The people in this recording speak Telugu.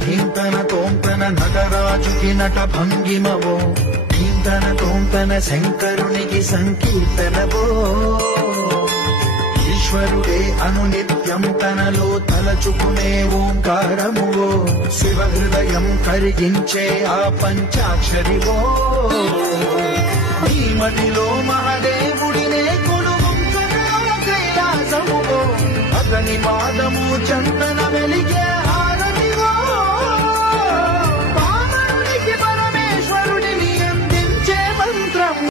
ధీంతన తోంతన నటరాజుకి నట భంగిమవో ధీంతన తోంతన శంకరునికి సంకీర్తనవో ఈశ్వరుడే అనునిత్యం తనలో తలచుకునే ఓంకారమువో శివ హృదయం కరిగించే ఆ పంచాక్షరివో ఈ మదిలో